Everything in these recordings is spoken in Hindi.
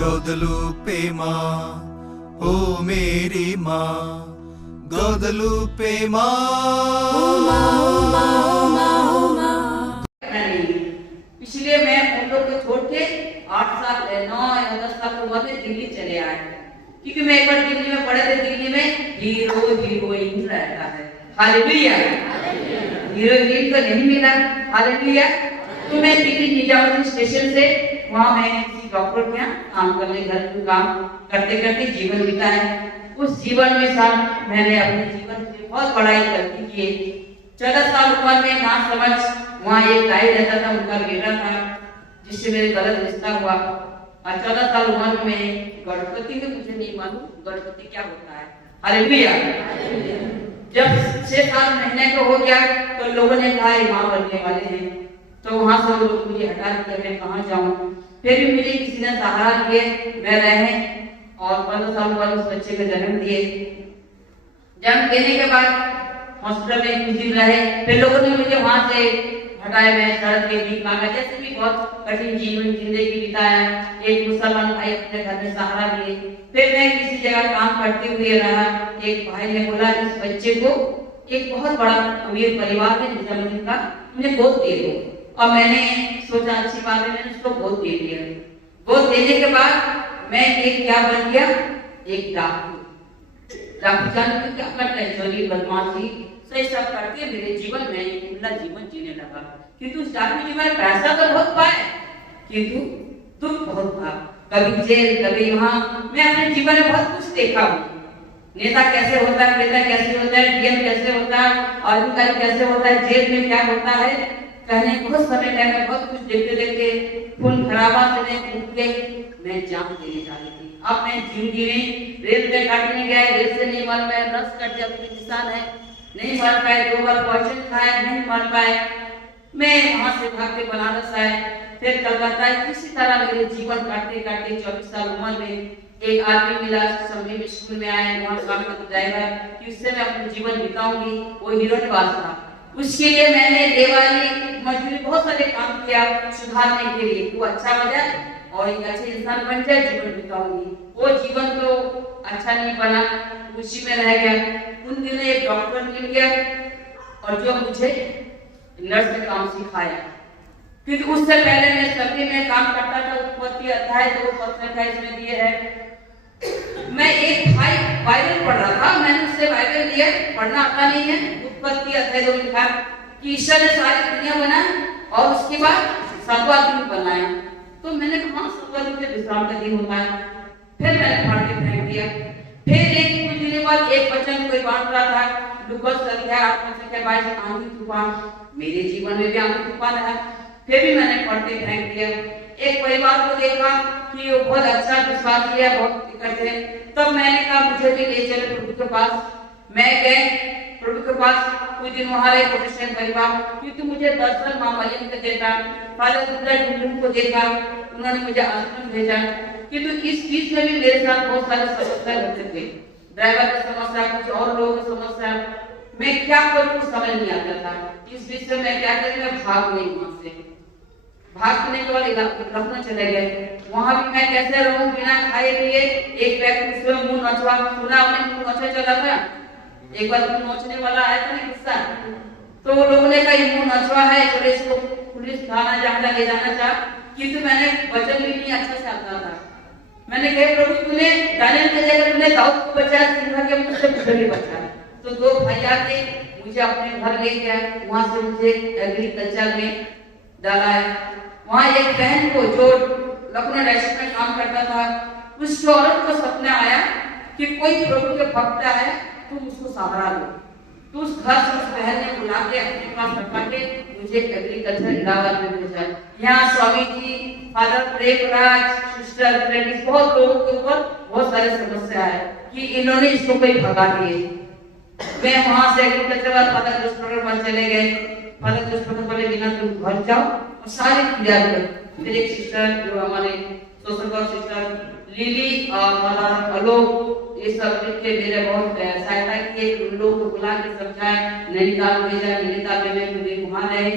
Guadalupe Ma, oh मेरी माँ, Guadalupe Ma, इसलिए मैं उन लोग को छोड़ के 8 साल 9 या 10 साल की उम्र में दिल्ली चले आए, क्योंकि मैं एक बार दिल्ली में पढ़े थे। दिल्ली में हीरो हीरोइन रहता है, हालेलुया। हीरो हीरोइन तो नहीं मिला, हालेलुया। तो मैं दिल्ली निजामुद्दीन स्टेशन से वहाँ मैं किसी डॉक्टर के यहाँ काम करने, घर में काम करते करते जीवन बिताया। उस जीवन में साथ मैंने अपने जीवन में बहुत बड़ाई गलती की। 14 साल उम्र में ना समझ वहाँ एक भाई रहता था, उनका बेटा था जिससे मेरे गलत रिश्ता हुआ। और 14 साल उम्र में गणपति में मुझे नहीं मालूम गणपति क्या होता है, हालेलुया। जब 6-7 महीने का हो गया तो लोगों ने कहा माँ बनने वाले हैं, तो वहां से लोग मुझे हटा दिया, मैं कहाँ जाऊं। फिर भी मुझे किसी ने सहारा दिए, मैं रहे और 15 साल बाद उस बच्चे को जन्म दिए। जन्म देने के बाद हॉस्पिटल में कुछ दिन रहे, फिर लोगों ने मुझे वहां से हटाया। मैं सड़क पे भीख मांगा, जैसे भी बहुत कठिन जीवन जिंदगी बिताया। एक मुसलमान भाई अपने घर में सहारा दिए। फिर मैं किसी जगह काम करते हुए रहा। एक भाई ने बोला इस बच्चे को एक बहुत बड़ा अमीर परिवार है निजामुद्दीन का, उन्हें गोद दे दो। और मैंने सोचा अच्छी बात है, मैंने उसको गोद दे दिया। गोद देने के बाद मैं एक क्या बन गया, एक डाकू। डाकू जानते क्या करता है, चोरी बदमाशी सही सब करके मेरे जीवन में खुला जीवन जीने लगा। किंतु उस डाकू जी में पैसा तो बहुत पाए, किंतु दुख बहुत था। कभी जेल, कभी वहाँ। मैं अपने जीवन में बहुत कुछ देखा हूँ। नेता कैसे होता है, नेता कैसे होता है, डीएम कैसे होता है, अधिकारी कैसे होता है, जेल में क्या होता है, कहने बहुत समय लगा। बहुत कुछ देखते देखते खून खराबा से मैं उठ के मैं जान देने जा रही थी। अब मैं जिंदगी में रेल में काटने गया, रेल से नहीं मर पाए, नस कट गया, निशान है, नहीं मर पाए। 2 बार पॉइजन खाया, नहीं मर पाए। मैं वहां से भाग के बनारस आए, फिर कलकत्ता। इसी तरह मेरे जीवन काटते काटते 24 साल उम्र में एक आदमी मिला, संगीत स्कूल में आए, वहाँ काम करता ड्राइवर, कि उससे मैं अपना जीवन बिताऊंगी। वो हीरो निवास था, उसके लिए मैंने देवाली मजदूरी बहुत सारे काम किया सुधारने के लिए। वो अच्छा बजा और एक अच्छे इंसान बन जाए, जीवन बिताऊंगी। वो जीवन तो अच्छा नहीं बना, उसी में रह गया। उन दिनों एक डॉक्टर मिल गया और जो मुझे नर्स में काम सिखाया, क्योंकि उससे पहले मैं सभी में काम करता था। उत्पत्ति अध्याय 2 में दिए है। मैं एक भाई बाइबल पढ़ रहा था, मैंने उससे बाइबल लिया, पढ़ना आता नहीं है। उत्पत्ति अध्याय 2 में लिखा कि ईश्वर ने सारी दुनिया बनाई और उसके बाद 7वां दिन बनाया। तो मैंने कहा 7वां दिन तो विश्राम का दिन होता है। फिर मैंने फाड़ के फेंक दिया। फिर एक कुछ दिनों बाद एक वचन कोई बांट रहा था, लूकास अध्याय 8:22, आंधी तूफान। मेरे जीवन में भी आंधी तूफान है, फिर भी मैंने पढ़ के फेंक दिया। एक परिवार को देखा कि वो बहुत अच्छा विश्वासी है, बहुत इकट्ठे हैं। तब मैंने कहा मुझे भी ले चलो प्रभु के पास। मैं गए प्रभु के पास। कुछ दिन वहां रहे प्रोटेस्टेंट परिवार, क्योंकि मुझे दर्शन मां मरियम को देखा, फादर दुर्गा को देखा, उन्होंने मुझे आश्रम भेजा। किंतु इस बीच में भी मेरे साथ बहुत सारे समस्या होते थे, ड्राइवर की समस्या, कुछ और लोगों की समस्या। मैं क्या करूं समझ नहीं आता था। इस बीच में मैं क्या करी, मैं भाग गई वहां से। भागने के बाद लखनऊ चले गए। वहां भी मैं कैसे रहूं बिना खाए पिए। एक व्यक्ति उसमें मुंह नोचवा, सुना आपने मुंह नोचा चला था, एक बार मुंह नोचने वाला आया था ना किस्सा। तो वो लोगों ने कहा मुंह नोचवा है, चलो इसको पुलिस थाना जहाँ ले जाना चाहा। किंतु मैंने वचन भी नहीं अच्छा से आता था। मैंने कहा प्रभु तूने दानियल की जगह तूने दाऊद को बचाया, सिंह के मुंह से मुझे भी बचाया। तो 2 भाई आके मुझे अपने घर ले गया, वहां से मुझे एग्रीकल्चर में डाला है। वहां एक बहन को जो लखनऊ रेस्ट में काम करता था, उस औरत को सपना आया कि कोई प्रभु के भक्त है, तुम उसको सहारा दो। तो उस घर से उस बहन ने बुला के अपने पास रखा के मुझे एग्रीकल्चर इलाहाबाद में भेजा। यहाँ Swami ji, father Premraj, sister premise, बहुत लोगों के ऊपर बहुत सारे समस्या है कि इन्होंने इसको कोई भगा दिए। मैं वहां से एग्रीकल्चर फादर जोसेफ पर चले गए। फादर जोसेफ बोले बिना तुम घर जाओ और सारी पूजा करो। फिर एक सिस्टर जो हमारे सोशल सिस्टर लिली और हमारा आलोक, ये सब मिलके मेरे बहुत सहायता की। उन लोगों को बुला के समझाया, नैनीताल भेजा। नैनीताल में मुझे घुमा रहे।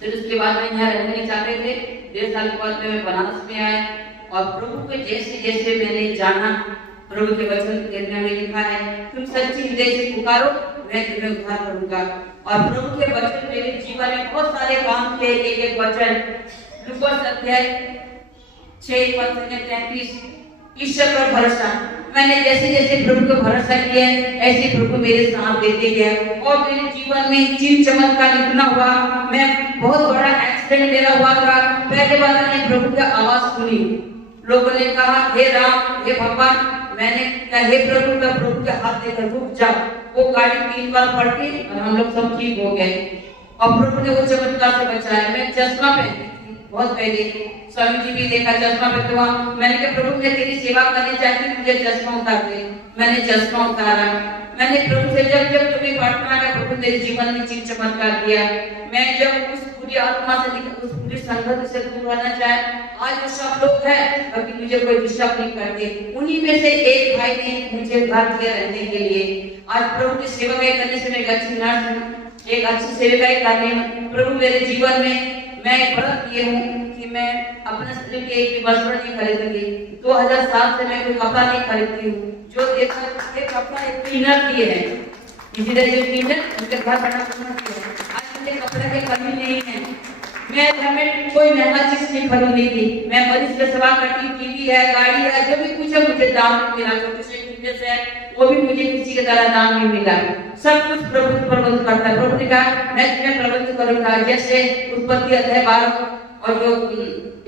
फिर उसके बाद में यहाँ रहने नहीं चाहते थे। 1.5 साल के बाद में बनारस में आए। और प्रभु को जैसे जैसे मैंने जाना, प्रभु के वचन गिरने में लिखा है, तुम सच्ची हृदय से पुकारो, मैं तुम्हें उद्धार करूंगा। और प्रभु के वचन मेरे जीवन में बहुत सारे काम किए। एक वचन लूकास अध्याय 6:33, ईश्वर पर भरोसा। मैंने जैसे जैसे प्रभु को भरोसा किया, ऐसे प्रभु मेरे साथ देते गए और मेरे जीवन में चिन्ह चमत्कार इतना हुआ। मैं बहुत बड़ा एक्सीडेंट मेरा हुआ था। पहले बार मैंने प्रभु की आवाज सुनी, लोगों ने कहा हे राम, हे भगवान। मैंने कहा हे प्रभु, का प्रभु के हाथ देकर रुक जा। वो गाड़ी 3 बार पलटी और हम लोग सब ठीक हो गए और प्रभु ने वो चमत्कार से बचाया। मैं चश्मा पहनती थी बहुत पहले, स्वामी जी भी देखा चश्मा पहनते हुआ। मैंने कहा प्रभु मैं तेरी सेवा करनी चाहती हूँ, मुझे चश्मा उतार दे। मैंने चश्मा उतारा। मैंने प्रभु से जब जब तुम्हें प्रार्थना का प्रभु मेरे जीवन में चिन्ह चमत्कार दिया। मैं जब उस पूरी आत्मा से उस पूरी संगत से दूर रहना चाहे, आज वो सब लोग हैं कभी मुझे कोई डिस्टर्ब नहीं करते। उन्हीं में से एक भाई ने मुझे घर दिया रहने के लिए। आज प्रभु की सेवा करने से मैं एक अच्छी नर्स हूँ, एक अच्छी सेविकाई करने हूँ। प्रभु मेरे जीवन में मैं व्रत किए हूँ कि मैं अपने शरीर के एक भी वस्त्र नहीं खरीदूंगी। 2007 से मैं कोई कपड़ा नहीं खरीदती हूँ। जो एक कपड़ा एक क्लीनर दिए है, इसीलिए जो क्लीनर उनके घर बना दिए है। आज मुझे कपड़े की कमी नहीं है। मैं घर में कोई महंगा चीज नहीं खरीदूंगी। मैं मरीज की सेवा करती हूँ, टीवी है, गाड़ी है, जो भी कुछ है मुझे दाम नहीं मिला। छोटे से बिजनेस है, वो भी मुझे किसी के द्वारा दाम नहीं मिला। सब कुछ प्रभु प्रबंध करता है। प्रभु ने कहा मैं तुम्हें प्रबंध करूंगा। जैसे उत्पत्ति अध्याय 12 और जो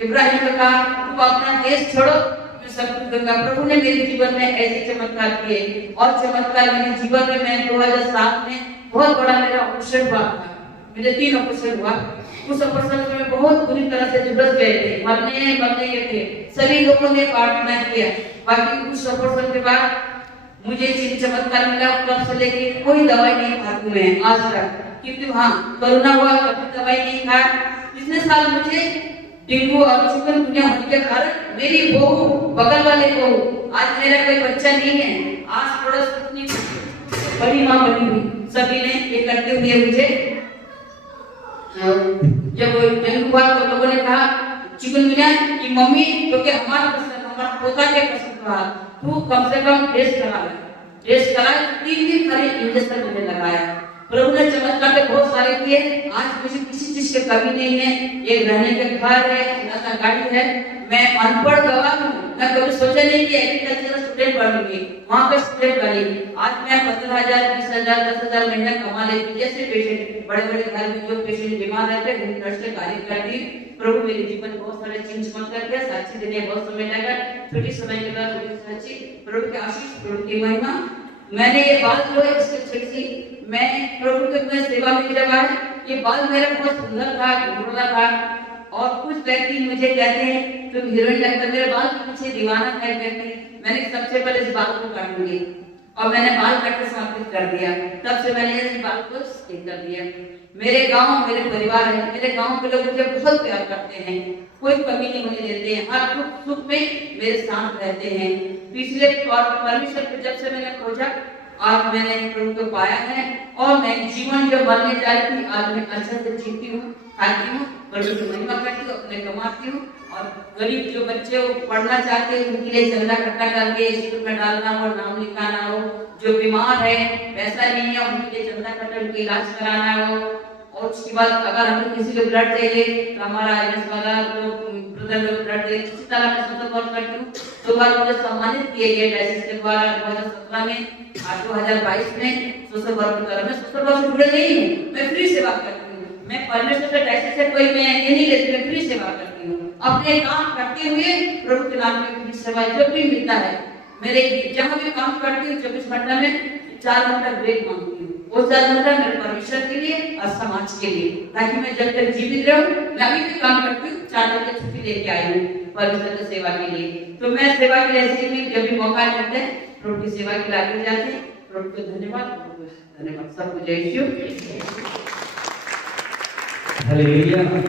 इब्राहिम ने कहा तुम अपना देश छोड़ो, मैं सब कुछ दूंगा। प्रभु ने मेरे जीवन में ऐसे चमत्कार किए और चमत्कार मेरे जीवन में मैं 2007 में बहुत बड़ा मेरा ऑपरेशन हुआ था। मेरे 3 ऑपरेशन हुआ। उस ऑपरेशन में बहुत बुरी तरह से झुलस गए थे, मरने ये थे। सभी लोगों ने प्रार्थना किया। बाकी उस ऑपरेशन के बाद मुझे चिन्ह चमत्कार मिला। तब से लेके कोई दवाई नहीं खाती मैं आज तक, क्योंकि हाँ कोरोना हुआ कभी दवाई नहीं खा। पिछले साल मुझे डेंगू और चिकनगुनिया होने के कारण मेरी बहू, बगल वाले बहू, आज मेरा कोई बच्चा नहीं है। आस पड़ोस इतनी बड़ी माँ बनी हुई, सभी ने ये करते हुए मुझे जब डेंगू हुआ तो लोगों ने कहा चिकनगुनिया की मम्मी तो क्या हमारा पोता के पसंद हुआ, तू कम से कम टेस्ट करा। 3 दिन पहले इंजेक्शन मुझे लगाया। प्रभु ने चमत्कार के बहुत सारे किए। आज मुझे किसी चीज की कमी नहीं है। एक रहने के घर है, ना गाड़ी है। मैं अनपढ़ गवाह हूँ। मैं कभी सोचा नहीं कि एग्रीकल्चर स्टूडेंट बनूंगी, वहाँ पे स्टूडेंट बनी। आज मैं 15,000, 20,000, 10,000 महीना कमा लेती। जैसे पेशेंट बड़े बड़े घर में जो पेशेंट बीमार रहते हैं उनके से कार्य करती। प्रभु मेरे जीवन बहुत सारे चिन्ह चमत्कार किया। साक्षी देने बहुत समय लगा, छोटी समय के बाद छोटी साक्षी। प्रभु की आशीष, प्रभु की महिमा। मैंने ये बात जो है इसके छोटी, मैं प्रभु के मैं सेवा में जब आया, ये बाल मेरा बहुत सुंदर था, घुंघरूला था। और कुछ व्यक्ति मुझे कहते हैं तुम हीरोइन लगता है। मेरे बाल के पीछे दीवाना था व्यक्ति। मैंने सबसे पहले इस बाल को काटूंगी और मैंने बाल काट के समर्पित कर दिया। तब से मैंने इस बाल को स्टिक कर दिया। मेरे गांव मेरे परिवार है, मेरे गांव के लोग मुझे बहुत प्यार करते हैं, कोई कमी नहीं होने देते हैं। हर दुख सुख में मेरे साथ रहते हैं। पिछले परमेश्वर को जब से मैंने खोजा, आज मैंने प्रभु को पाया है और मैं जीवन जो बनने जा रही थी, आज मैं अच्छा से जीती हूँ, खाती हूँ, प्रभु की महिमा करती हूँ, अपने कमाती हूँ। और गरीब जो बच्चे वो पढ़ना चाहते हैं उनके लिए चंदा इकट्ठा करके स्कूल में डालना हो, नाम लिखाना हो। जो बीमार है, पैसा नहीं है, उनके लिए चंदा इकट्ठा उनका इलाज कराना हो। और उसके बाद अगर हमें किसी को ब्लड चाहिए तो हमारा एमएस वाला जो ब्रदर लोग ब्लड दे, इसी तरह मैं सबको कॉल करती हूँ। 2 बार मुझे सम्मानित किए गए डायसिस के द्वारा 2017 में और 2022 में सोशल वर्क के द्वारा। मैं सोशल वर्क से जुड़े नहीं हूँ, मैं फ्री सेवा करती हूँ। मैं परमेश्वर से डायसिस से कोई मैं ये नहीं लेती, मैं फ्री सेवा करती हूँ। अपने काम करते हुए प्रभु के नाम में फ्री सेवा जब भी मिलता है, मेरे जहाँ भी काम करती हूँ 24 घंटा में 4 घंटा ब्रेक मांगती हूँ। वो 4 घंटा मेरे परमेश्वर के लिए और समाज के लिए, ताकि मैं जब तक जीवित रहूं। मैं अभी भी काम करती हूँ, 4 दिन की छुट्टी लेके आई हूँ परमेश्वर की सेवा के लिए। तो मैं सेवा के लिए ऐसे भी जब भी मौका मिलता है प्रभु की सेवा के लिए आगे जाते हैं। प्रभु को धन्यवाद, सबको जय यीशु। हालेलुया।